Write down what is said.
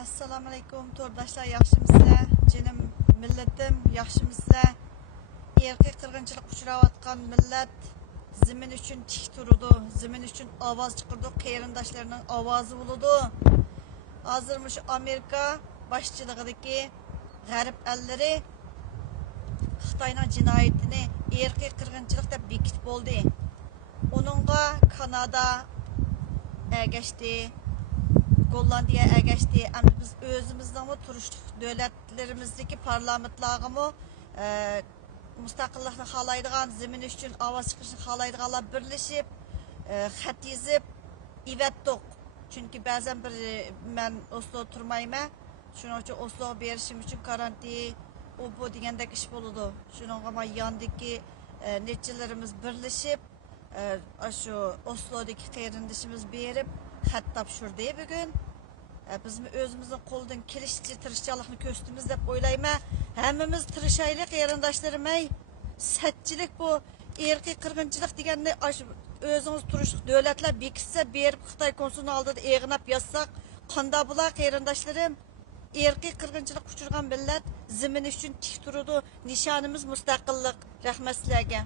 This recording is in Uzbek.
Assalamu alaykum to'rdoshlar, yaxshimisizlar? Jinim millatim, yaxshimisizlar? Erkiy qirg'inchilik uchrayotgan millat zimin uchun tik turdi, zimin uchun ovoz chiqirdi, qarindoshlarining ovozi bo'ldi. Hozir shu Amerika boshchiligidagi g'arb ellari Xitoyning jinoyatini erkiy qirg'inchilik deb bekitib bo'ldi. Onunğa Kanada ergashdi, Gollandiya ergashdi. Ama biz özümüzden turuşluq devletlerimizdeki parlamentlarımı müstakillikni xalaydigan, zemin üçün avaz çıkışını xalaydiganlar birleşip xat yazıp ivetdik. Çünkü bazen ben Oslo turmayman. Şunun için Oslo berişim için karantin o bu degandek iş buludu. Şunun ama yandaki netçilerimiz birleşip şu Oslo'daki qarindishimiz berip xat topshirdi bugün. Bizim özümüzün qo'ldan kelishcha tirishchilikni ko'stimiz deb o'ylayman. Hammamiz tirishaylik qarindoshlarım. Satchilik bu erkiy qirg'inchilik deganda o'zingiz turishlik davlatlar bekitsa berib Xitoy konsulini oldida eg'nab yozsak qanday bo'lar qarindoshlarim? Erkiy qirg'inchilik uchirgan millat zimin uchun tik turadi. Nishonimiz mustaqillik. Rahmat sizlarga.